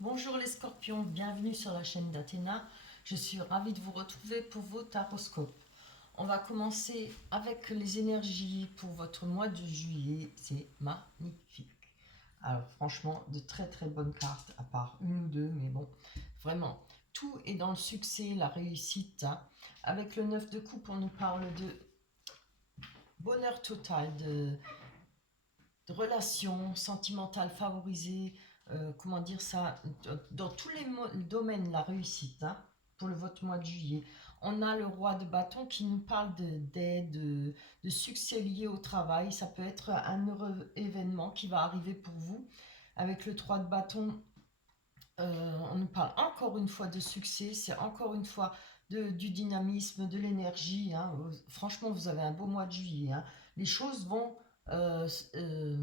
Bonjour les scorpions, bienvenue sur la chaîne d'Athéna. Je suis ravie de vous retrouver pour vos taroscopes. On va commencer avec les énergies pour votre mois de juillet. C'est magnifique. Alors franchement, de très très bonnes cartes, à part une ou deux, mais bon, vraiment, tout est dans le succès, la réussite, hein. Avec le 9 de coupe, on nous parle de bonheur total, de relations sentimentales favorisées, comment dire ça, dans tous les domaines, la réussite, hein, pour le vote mois de juillet. On a le roi de bâton qui nous parle d'aide, de succès lié au travail. Ça peut être un heureux événement qui va arriver pour vous. Avec le 3 de bâton, on nous parle encore une fois de succès, c'est encore une fois du dynamisme, de l'énergie, hein. Franchement, vous avez un beau mois de juillet, hein. Les choses vont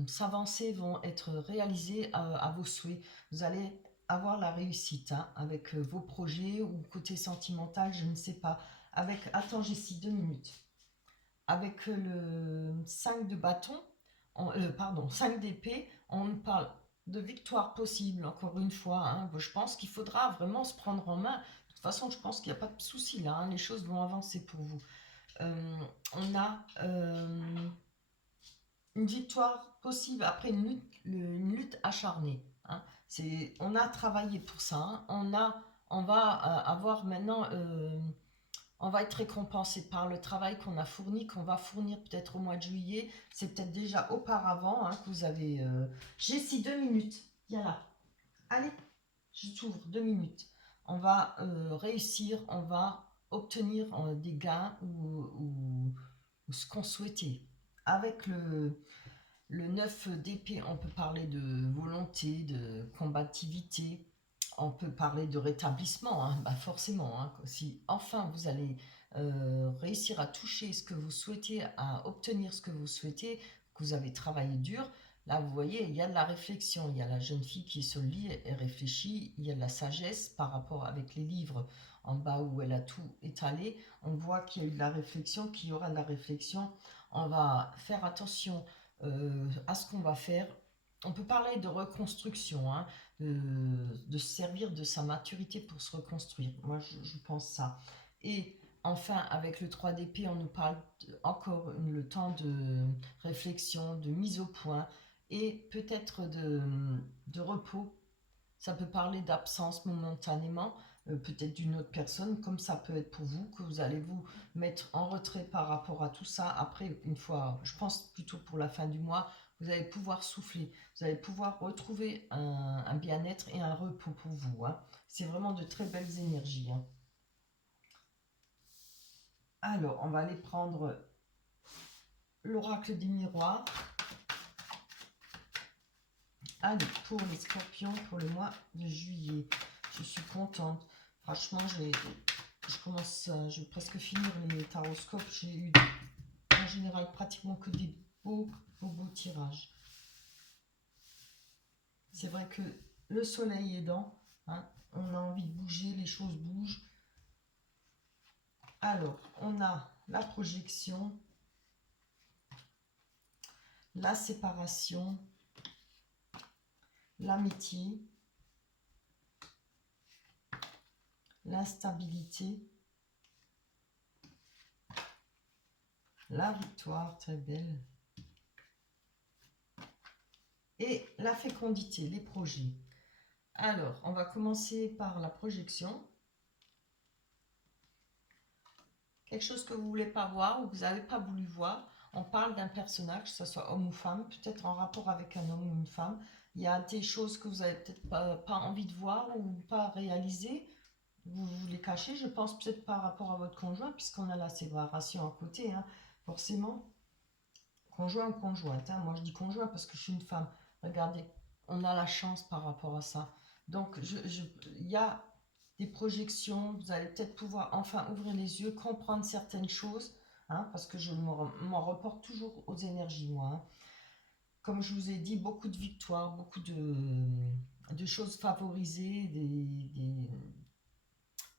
s'avancer, vont être réalisées à vos souhaits. Vous allez avoir la réussite, hein, avec vos projets ou côté sentimental, je ne sais pas. Avec, attends, j'ai 2 minutes. Avec le 5 de bâton, pardon, 5 d'épée, on nous parle de victoire possible, encore une fois, hein. Je pense qu'il faudra vraiment se prendre en main. De toute façon, je pense qu'il n'y a pas de souci là, hein. Les choses vont avancer pour vous. On a une victoire possible après une lutte acharnée, hein. On a travaillé pour ça, hein. On va avoir maintenant on va être récompensé par le travail qu'on a fourni, qu'on va fournir peut-être au mois de juillet. C'est peut-être déjà auparavant, hein, que vous avez... J'ai 2 minutes. Viens là. Allez, je t'ouvre 2 minutes. On va réussir, on va obtenir des gains ou ce qu'on souhaitait. Avec le 9 d'épée, on peut parler de volonté, de combativité. On peut parler de rétablissement, hein. Forcément, hein. Si enfin vous allez réussir à toucher ce que vous souhaitez, à obtenir ce que vous souhaitez, que vous avez travaillé dur, là vous voyez, il y a de la réflexion. Il y a la jeune fille qui est sur le lit et réfléchit. Il y a de la sagesse par rapport avec les livres en bas où elle a tout étalé. On voit qu'il y a eu de la réflexion, qu'il y aura de la réflexion. On va faire attention à ce qu'on va faire. On peut parler de reconstruction, hein, de se servir de sa maturité pour se reconstruire. Moi, je pense ça. Et enfin, avec le 3 d'épée, on nous parle encore le temps de réflexion, de mise au point et peut-être de repos. Ça peut parler d'absence momentanément, peut-être d'une autre personne, comme ça peut être pour vous, que vous allez vous mettre en retrait par rapport à tout ça. Après, une fois, je pense plutôt pour la fin du mois, vous allez pouvoir souffler, vous allez pouvoir retrouver un bien-être et un repos pour vous, hein. C'est vraiment de très belles énergies, hein. Alors, on va aller prendre l'oracle des miroirs. Allez, pour les scorpions, pour le mois de juillet. Je suis contente. Franchement, je vais presque finir les taroscopes. J'ai eu en général pratiquement que des beaux tirages. C'est vrai que le soleil aidant, hein, on a envie de bouger, les choses bougent. Alors, on a la projection, la séparation, l'amitié, l'instabilité, la victoire, très belle, et la fécondité, les projets. Alors, on va commencer par la projection. Quelque chose que vous ne voulez pas voir ou que vous n'avez pas voulu voir. On parle d'un personnage, que ce soit homme ou femme, peut-être en rapport avec un homme ou une femme. Il y a des choses que vous n'avez peut-être pas envie de voir ou pas réaliser. Vous les cachez, je pense peut-être par rapport à votre conjoint, puisqu'on a la séparation à côté, hein, forcément. Conjoint ou conjointe, hein. Moi je dis conjoint parce que je suis une femme. Regardez, on a la chance par rapport à ça. Donc il y a des projections, vous allez peut-être pouvoir enfin ouvrir les yeux, comprendre certaines choses, hein, parce que je m'en reporte toujours aux énergies, moi, hein. Comme je vous ai dit, beaucoup de victoires, beaucoup de choses favorisées,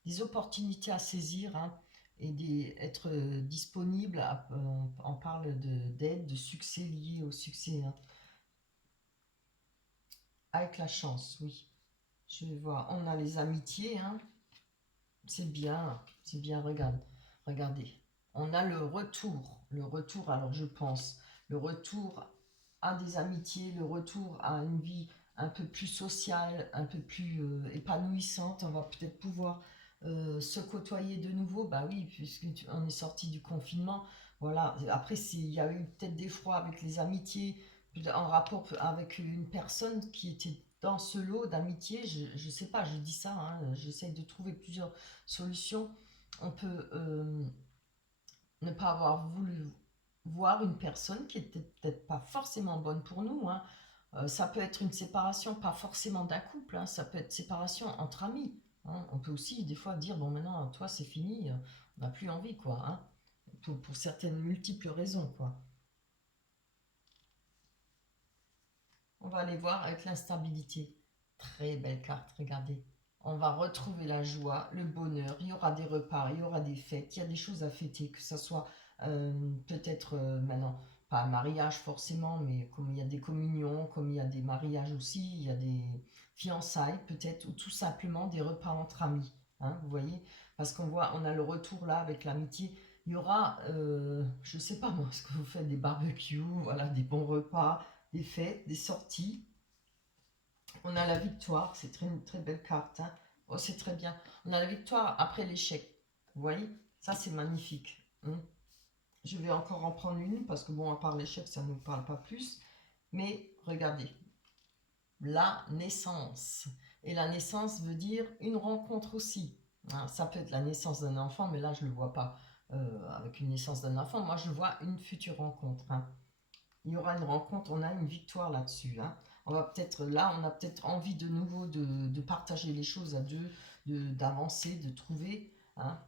des opportunités à saisir, hein, et être disponible. On parle d'aide, de succès lié au succès, hein. Avec la chance, oui. Je vais voir. On a les amitiés, hein. C'est bien, regarde, regardez. On a le retour, alors je pense, le retour à des amitiés, le retour à une vie un peu plus sociale, un peu plus épanouissante. On va peut-être pouvoir se côtoyer de nouveau. Bah oui, puisqu'on est sorti du confinement. Voilà. Après, il y a eu peut-être des fois avec les amitiés, en rapport avec une personne qui était dans ce lot d'amitié. Je sais pas, je dis ça, hein, j'essaye de trouver plusieurs solutions. On peut ne pas avoir voulu voir une personne qui était peut-être pas forcément bonne pour nous, hein. Ça peut être une séparation, pas forcément d'un couple, hein, ça peut être séparation entre amis, hein. On peut aussi des fois dire, bon maintenant, toi c'est fini, on n'a plus envie, quoi, hein, pour certaines multiples raisons, quoi. On va aller voir avec l'instabilité. Très belle carte, regardez. On va retrouver la joie, le bonheur, il y aura des repas, il y aura des fêtes, il y a des choses à fêter, que ce soit peut-être maintenant, pas un mariage forcément, mais comme il y a des communions, comme il y a des mariages aussi, il y a des fiançailles peut-être, ou tout simplement des repas entre amis, hein, vous voyez, parce qu'on voit, on a le retour là avec l'amitié, il y aura, je sais pas moi, ce que vous faites, des barbecues, voilà, des bons repas, des fêtes, des sorties. On a la victoire, c'est une très belle carte, hein. Oh, c'est très bien. On a la victoire après l'échec. Vous voyez, ça c'est magnifique, hein. Je vais encore en prendre une parce que bon, à part l'échec, ça ne nous parle pas plus. Mais regardez, la naissance. Et la naissance veut dire une rencontre aussi, hein. Ça peut être la naissance d'un enfant, mais là je ne le vois pas avec une naissance d'un enfant. Moi je vois une future rencontre, hein. Il y aura une rencontre, on a une victoire là-dessus, hein. On va peut-être là, on a peut-être envie de nouveau de partager les choses à deux, d'avancer, de trouver, hein.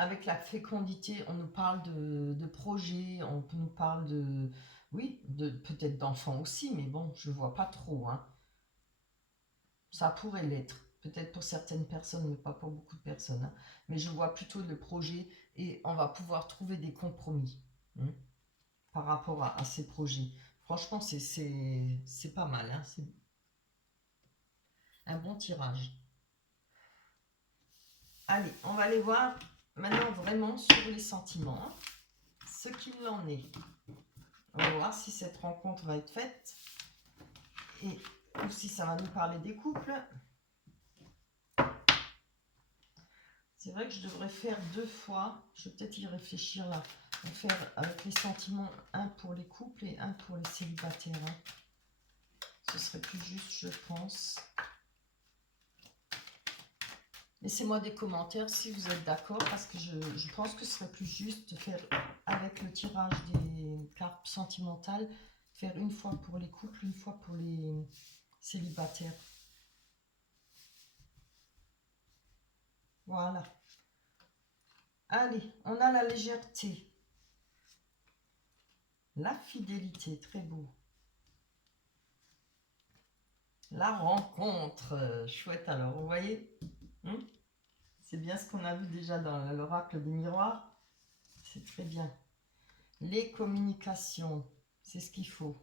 Avec la fécondité, on nous parle de projets, on nous parle de, oui, de peut-être d'enfants aussi, mais bon, je vois pas trop, hein. Ça pourrait l'être, peut-être pour certaines personnes, mais pas pour beaucoup de personnes, hein. Mais je vois plutôt le projet et on va pouvoir trouver des compromis, hein, par rapport à ces projets. Franchement, c'est pas mal, hein. C'est un bon tirage. Allez, on va aller voir maintenant vraiment sur les sentiments, hein, ce qu'il en est. On va voir si cette rencontre va être faite et ou si ça va nous parler des couples. C'est vrai que je devrais faire 2 fois. Je vais peut-être y réfléchir là. On va faire avec les sentiments, un pour les couples et un pour les célibataires, hein. Ce serait plus juste, je pense. Laissez-moi des commentaires si vous êtes d'accord, parce que je pense que ce serait plus juste de faire avec le tirage des cartes sentimentales, faire une fois pour les couples, une fois pour les célibataires. Voilà. Allez, on a la légèreté. La fidélité, très beau. La rencontre, chouette alors, vous voyez, c'est bien ce qu'on a vu déjà dans l'oracle des miroirs. C'est très bien. Les communications, c'est ce qu'il faut.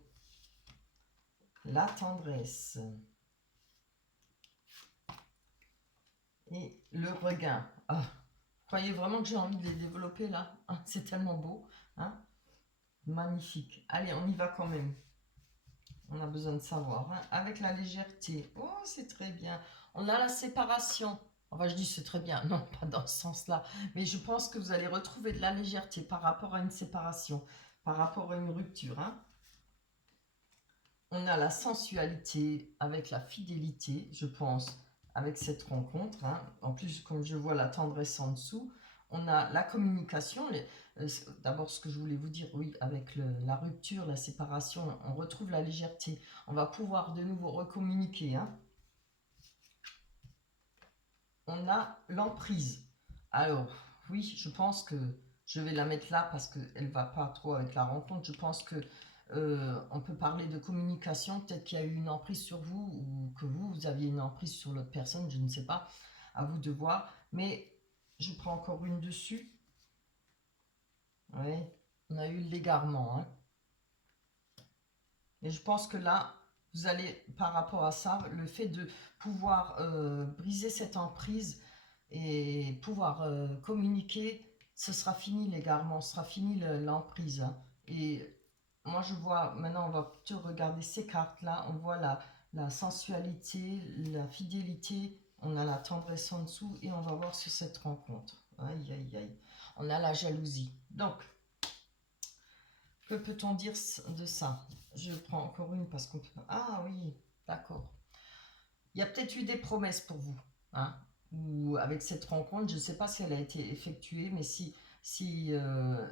La tendresse. Et le regain. Ah, croyez vraiment que j'ai envie de les développer là? Ah, c'est tellement beau, hein? Magnifique. Allez, on y va quand même. On a besoin de savoir, hein. Avec la légèreté. Oh, c'est très bien. On a la séparation. Enfin, je dis c'est très bien. Non, pas dans ce sens-là. Mais je pense que vous allez retrouver de la légèreté par rapport à une séparation, par rapport à une rupture, hein. On a la sensualité avec la fidélité, je pense, avec cette rencontre, hein. En plus, comme je vois la tendresse en dessous, on a la communication. D'abord, ce que je voulais vous dire, oui, avec la rupture, la séparation, on retrouve la légèreté. On va pouvoir de nouveau recommuniquer, hein. On a l'emprise. Alors, oui, je pense que je vais la mettre là parce qu'elle ne va pas trop avec la rencontre. Je pense que on peut parler de communication. Peut-être qu'il y a eu une emprise sur vous ou que vous aviez une emprise sur l'autre personne. Je ne sais pas. À vous de voir. Mais je prends encore une dessus. Oui, on a eu l'égarement, hein. Et je pense que là, Vous allez, par rapport à ça, le fait de pouvoir briser cette emprise et pouvoir communiquer, ce sera fini l'égarement, ce sera fini l'emprise. Hein. Et moi, je vois, maintenant, on va plutôt regarder ces cartes-là. On voit la sensualité, la fidélité, on a la tendresse en dessous et on va voir sur cette rencontre. Aïe, aïe, aïe. On a la jalousie. Donc, que peut-on dire de ça? Je prends encore une parce qu'on peut... Ah oui, d'accord. Il y a peut-être eu des promesses pour vous. Hein, ou avec cette rencontre, je ne sais pas si elle a été effectuée, mais si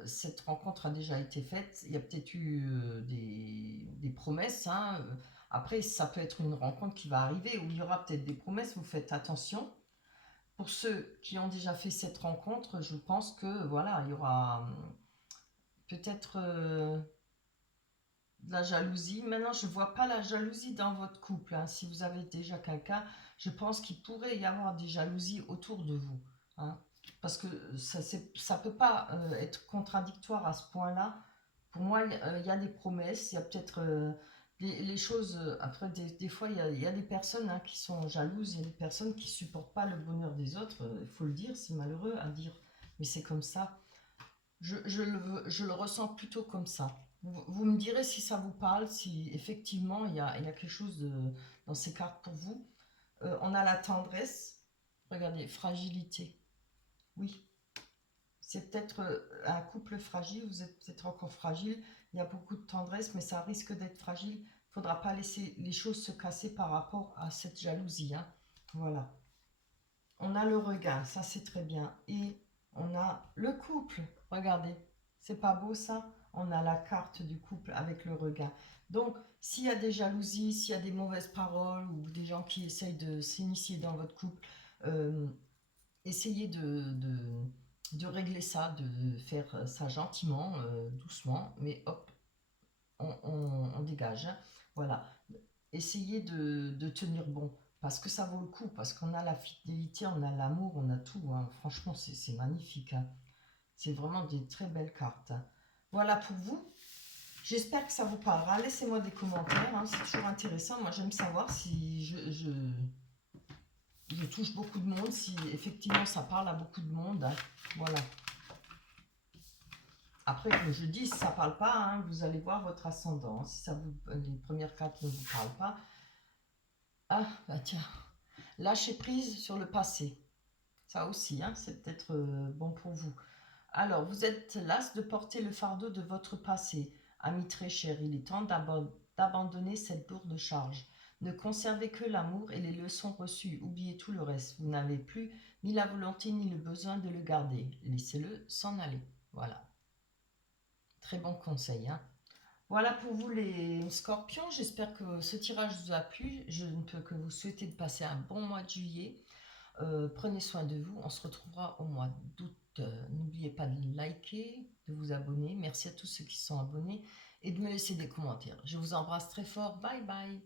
cette rencontre a déjà été faite, il y a peut-être eu des promesses. Hein. Après, ça peut être une rencontre qui va arriver où il y aura peut-être des promesses. Vous faites attention. Pour ceux qui ont déjà fait cette rencontre, je pense que voilà, il y aura peut-être de la jalousie. Maintenant, je ne vois pas la jalousie dans votre couple. Hein. Si vous avez déjà quelqu'un, je pense qu'il pourrait y avoir des jalousies autour de vous. Hein. Parce que ça ne peut pas être contradictoire à ce point-là. Pour moi, il y a des promesses, il y a peut-être les choses. Après, des fois, il y a des personnes hein, qui sont jalouses, il y a des personnes qui ne supportent pas le bonheur des autres. Il faut le dire, c'est malheureux à dire, mais c'est comme ça. Je le ressens plutôt comme ça. Vous me direz si ça vous parle, si effectivement il y a quelque chose dans ces cartes pour vous. On a la tendresse. Regardez, fragilité. Oui, c'est peut-être un couple fragile, vous êtes peut-être encore fragile. Il y a beaucoup de tendresse, mais ça risque d'être fragile. Il ne faudra pas laisser les choses se casser par rapport à cette jalousie. Hein. Voilà. On a le regain, ça c'est très bien. Et on a le couple. Regardez, c'est pas beau ça? On a la carte du couple avec le regain. Donc, s'il y a des jalousies, s'il y a des mauvaises paroles ou des gens qui essayent de s'initier dans votre couple, euh, essayez de régler ça, de faire ça gentiment, doucement, mais hop, on dégage. Hein. Voilà. Essayez de tenir bon. Parce que ça vaut le coup, parce qu'on a la fidélité, on a l'amour, on a tout. Hein. Franchement, c'est magnifique. Hein. C'est vraiment des très belles cartes. Hein. Voilà pour vous. J'espère que ça vous parlera. Laissez-moi des commentaires. Hein. C'est toujours intéressant. Moi, j'aime savoir si je touche beaucoup de monde, si effectivement ça parle à beaucoup de monde. Hein. Voilà. Après, comme je dis, si ça ne parle pas, hein, vous allez voir votre ascendant. Si ça vous, les premières cartes ne vous parlent pas, ah, bah tiens, lâcher prise sur le passé. Ça aussi, hein, c'est peut-être bon pour vous. Alors, vous êtes las de porter le fardeau de votre passé. Ami très cher, il est temps d'abandonner cette lourde charge. Ne conservez que l'amour et les leçons reçues. Oubliez tout le reste. Vous n'avez plus ni la volonté ni le besoin de le garder. Laissez-le s'en aller. Voilà. Très bon conseil. Hein. Voilà pour vous les scorpions. J'espère que ce tirage vous a plu. Je ne peux que vous souhaiter de passer un bon mois de juillet. Prenez soin de vous. On se retrouvera au mois d'août. N'oubliez pas de liker, de vous abonner. Merci à tous ceux qui sont abonnés et de me laisser des commentaires. Je vous embrasse très fort. Bye bye.